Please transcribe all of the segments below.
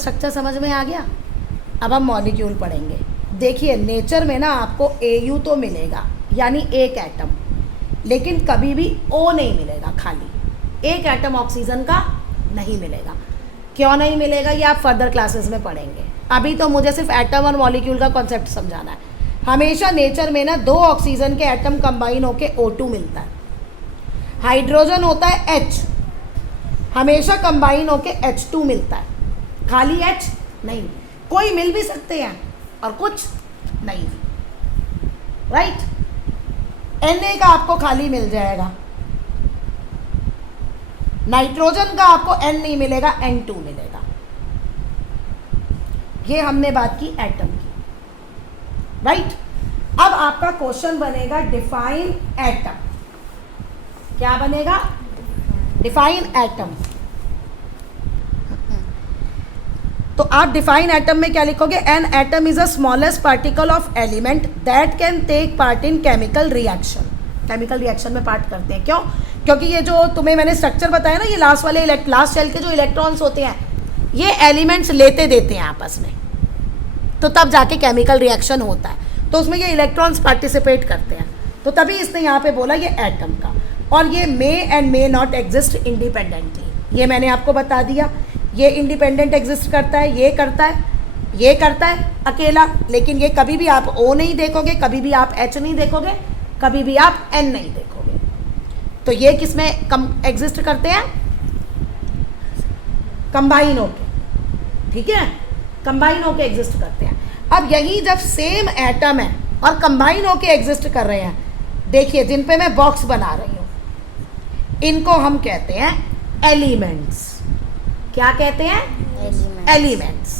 Structure समझ में आ गया। अब हम मॉलिक्यूल पढ़ेंगे। देखिए नेचर में ना आपको AU तो मिलेगा यानी एक एटम, लेकिन कभी भी O नहीं मिलेगा, खाली एक एटम ऑक्सीजन का नहीं मिलेगा। क्यों नहीं मिलेगा ये आप फर्दर क्लासेस में पढ़ेंगे। अभी तो मुझे सिर्फ एटम और मॉलिक्यूल का कॉन्सेप्ट समझाना है। हमेशा नेचर में ना दो ऑक्सीजन के एटम कंबाइन होके O2 मिलता है, हाइड्रोजन होता है H, हमेशा कंबाइन होके H2 मिलता है, खाली H नहीं। कोई मिल भी सकते हैं और कुछ नहीं, राइट। Na का आपको खाली मिल जाएगा, नाइट्रोजन का आपको N नहीं मिलेगा, N2 मिलेगा। ये हमने बात की एटम की, राइट। अब आपका क्वेश्चन बनेगा डिफाइन एटम। क्या बनेगा? Define atom. तो आप डिफाइन एटम में क्या लिखोगे? An atom is a smallest particle of element that can take part in chemical reaction. Chemical reaction में पार्ट करते हैं, क्यों? क्योंकि ये जो तुम्हें मैंने स्ट्रक्चर बताया ना, ये लास्ट वाले लास्ट शेल के जो इलेक्ट्रॉन्स होते हैं ये एलिमेंट्स लेते देते हैं आपस में, तो तब जाके केमिकल रिएक्शन होता है, तो उसमें ये इलेक्ट्रॉन्स पार्टिसिपेट करते हैं। तो तभी इसने यहाँ पे बोला ये एटम का। और ये may and may not exist independently, ये मैंने आपको बता दिया। ये इंडिपेंडेंट एग्जिस्ट करता है, ये करता है, ये करता है अकेला, लेकिन ये कभी भी आप O नहीं देखोगे, कभी भी आप H नहीं देखोगे, कभी भी आप N नहीं देखोगे। तो ये किस में कम एग्जिस्ट करते हैं? कंबाइन होके, ठीक है, कंबाइन होके एग्जिस्ट करते हैं। अब यही जब सेम एटम है और कंबाइन होके एग्जिस्ट कर रहे हैं, देखिए जिन पे मैं बॉक्स बना रही हूँ इनको हम कहते हैं एलिमेंट्स। क्या कहते हैं? एलिमेंट्स।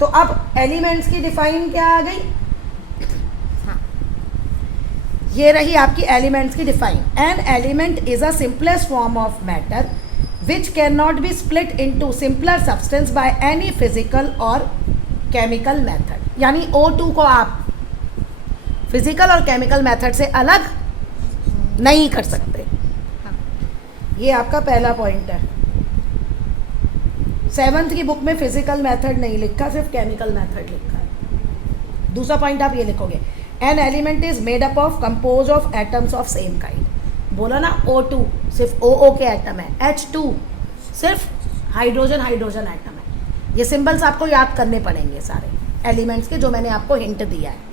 तो अब एलिमेंट्स की डिफाइन क्या आ गई? हाँ, ये रही आपकी एलिमेंट्स की define. An element is a simplest form of matter which can not be split into simpler substance by any physical और केमिकल मेथड। यानी O2 को आप फिजिकल और केमिकल मेथड से अलग नहीं कर सकते। ये आपका पहला पॉइंट है। 7th की बुक में फिजिकल मेथड नहीं लिखा, सिर्फ केमिकल मेथड लिखा है। दूसरा पॉइंट आप ये लिखोगे, an element is made up of compose of atoms of same kind. बोला ना O2 सिर्फ OO के एटम है, H2 सिर्फ हाइड्रोजन हाइड्रोजन एटम है। ये सिंबल्स आपको याद करने पड़ेंगे सारे एलिमेंट्स के, जो मैंने आपको हिंट दिया है।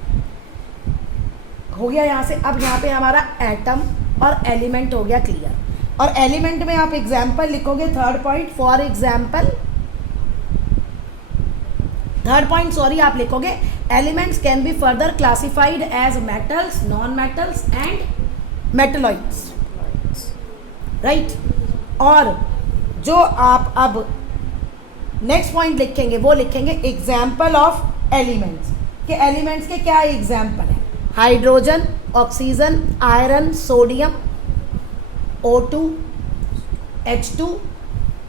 हो गया यहाँ से। अब यहाँ पे हमारा एटम और एलिमेंट हो गया क्लियर। और एलिमेंट में आप एग्जाम्पल लिखोगे, third point for example, third point sorry आप लिखोगे elements can be further classified as metals, non metals and metalloids, right. और जो आप अब नेक्स्ट पॉइंट लिखेंगे वो लिखेंगे एग्जाम्पल ऑफ एलिमेंट्स, कि एलिमेंट्स के क्या एग्जाम्पल है? Hydrogen, oxygen, iron, sodium O2, H2,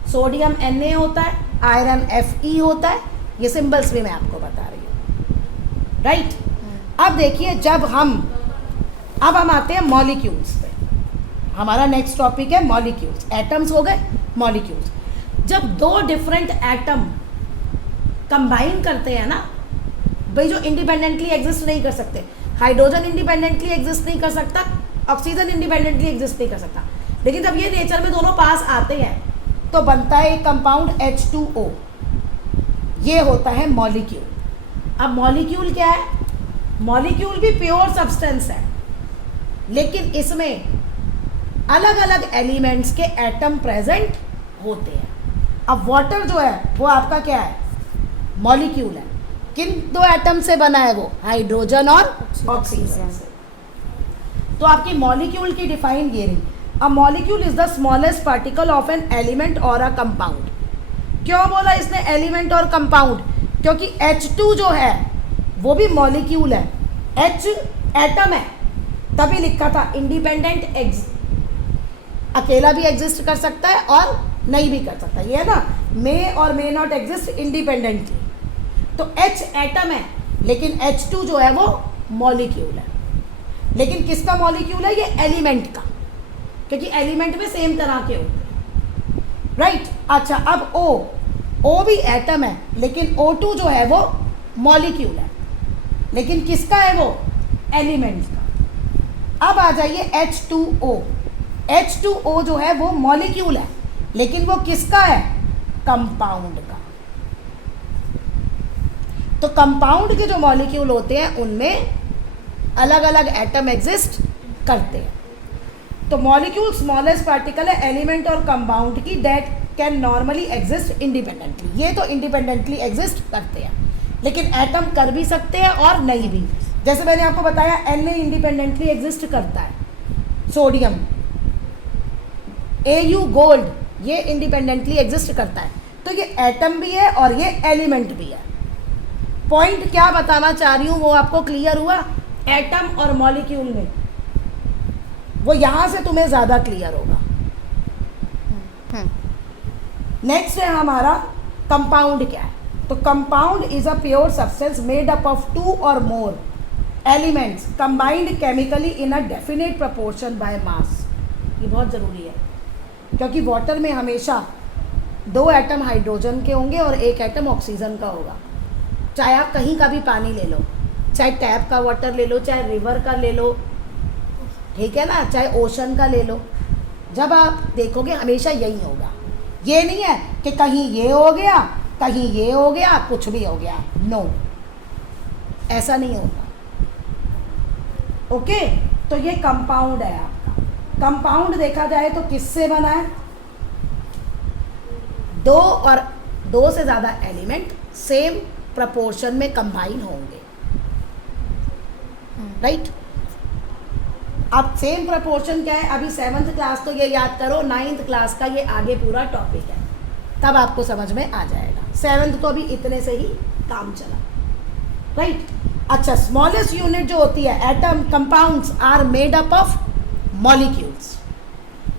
sodium Na होता है, आयरन Fe होता है। ये सिंबल्स भी मैं आपको बता रही हूँ, राइट। अब देखिए जब अब हम आते हैं मॉलिक्यूल्स पे। हमारा नेक्स्ट टॉपिक है मॉलिक्यूल्स। एटम्स हो गए, मॉलिक्यूल्स। जब दो डिफरेंट एटम कंबाइन करते हैं ना भाई, जो इंडिपेंडेंटली एग्जिस्ट नहीं कर सकते, हाइड्रोजन इंडिपेंडेंटली एग्जिस्ट नहीं कर सकता, ऑक्सीजन इंडिपेंडेंटली एग्जिस्ट नहीं कर सकता, लेकिन जब ये नेचर में दोनों पास आते हैं तो बनता है एक कंपाउंड H2O। ये होता है मॉलिक्यूल। अब मॉलिक्यूल क्या है? मॉलिक्यूल भी प्योर सब्सटेंस है, लेकिन इसमें अलग अलग एलिमेंट्स के एटम प्रेजेंट होते हैं। अब वाटर जो है वो आपका क्या है? मॉलिक्यूल है। किन दो एटम से बना है वो? हाइड्रोजन और ऑक्सीजन से। तो आपकी मॉलिक्यूल की डिफाइन ये रही। A molecule is the smallest particle of an element और अ कंपाउंड। क्यों बोला इसने एलिमेंट और कंपाउंड? क्योंकि H2 जो है वो भी मॉलिक्यूल है, H एटम है, तभी लिखा था इंडिपेंडेंट अकेला भी एग्जिस्ट कर सकता है और नहीं भी कर सकता। ये है ना, मे और मे नॉट एग्जिस्ट इंडिपेंडेंटली। तो H एटम है, लेकिन H2 जो है वो मॉलिक्यूल है। लेकिन किसका मॉलिक्यूल है? ये एलिमेंट का, क्योंकि एलिमेंट में सेम तरह के होते हैं, राइट। अच्छा, अब O O भी एटम है, लेकिन O2 जो है वो मॉलिक्यूल है, लेकिन किसका है वो? एलिमेंट का। अब आ जाइए H2O। H2O जो है वो मॉलिक्यूल है, लेकिन वो किसका है? कंपाउंड का। तो कंपाउंड के जो मॉलिक्यूल होते हैं उनमें अलग अलग एटम एग्जिस्ट करते हैं। तो मॉलिक्यूल स्मॉलेस्ट पार्टिकल है एलिमेंट और कंपाउंड की that can normally exist independently. ये तो इंडिपेंडेंटली एग्जिस्ट करते हैं, लेकिन एटम कर भी सकते हैं और नहीं भी। जैसे मैंने आपको बताया Na इंडिपेंडेंटली एग्जिस्ट करता है, सोडियम, Au गोल्ड ये इंडिपेंडेंटली एग्जिस्ट करता है। तो ये एटम भी है और ये एलिमेंट भी है। पॉइंट क्या बताना चाह रही हूँ वो आपको क्लियर हुआ? एटम और मॉलिक्यूल में वो यहां से तुम्हें ज़्यादा क्लियर होगा। नेक्स्ट है हमारा कंपाउंड। क्या है? तो compound is a pure substance made up of 2 और more elements combined chemically in a definite proportion by mass. ये बहुत ज़रूरी है, क्योंकि वाटर में हमेशा 2 एटम हाइड्रोजन के होंगे और 1 एटम ऑक्सीजन का होगा। चाहे आप कहीं का भी पानी ले लो, चाहे टैप का वाटर ले लो, चाहे रिवर का ले लो, ठीक है ना, चाहे ओशन का ले लो, जब आप देखोगे हमेशा यही होगा। ये नहीं है कि कहीं ये हो गया, कहीं ये हो गया, कुछ भी हो गया। नो, ऐसा नहीं होगा। ओके, तो ये कंपाउंड है आपका। कंपाउंड देखा जाए तो किससे बना है? 2 और 2 से ज़्यादा एलिमेंट सेम प्रपोर्शन में कंबाइन होंगे, राइट? अब सेम प्रपोर्शन क्या है? अभी 7th क्लास तो ये याद करो, 9th क्लास का ये आगे पूरा टॉपिक है, तब आपको समझ में आ जाएगा। 7th तो अभी इतने से ही काम चला, राइट? अच्छा, स्मॉलेस्ट यूनिट जो होती है atom, compounds are made up of molecules.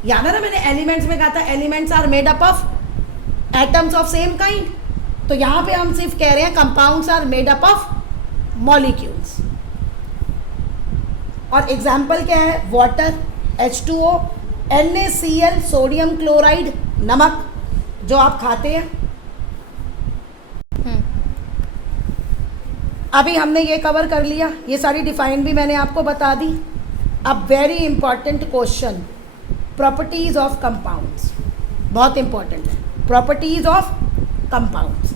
याद है ना, मैंने एलिमेंट्स में कहा था elements are made up of atoms of same kind. तो यहाँ पे हम सिर्फ कह रहे हैं compounds are made up of molecules. और एग्जाम्पल क्या है? Water H2O, NaCl sodium chloride, नमक जो आप खाते हैं। अभी हमने ये कवर कर लिया, ये सारी डिफाइन भी मैंने आपको बता दी। अब very important question, properties of compounds, बहुत इंपॉर्टेंट है। Properties of compounds.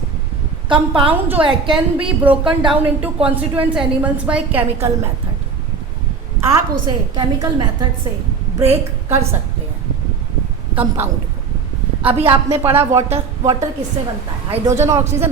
कंपाउंड जो है can be broken down into constituents animals by chemical method. आप उसे केमिकल मेथड से ब्रेक कर सकते हैं कंपाउंड को। अभी आपने पढ़ा वाटर, वाटर किससे बनता है? हाइड्रोजन और ऑक्सीजन।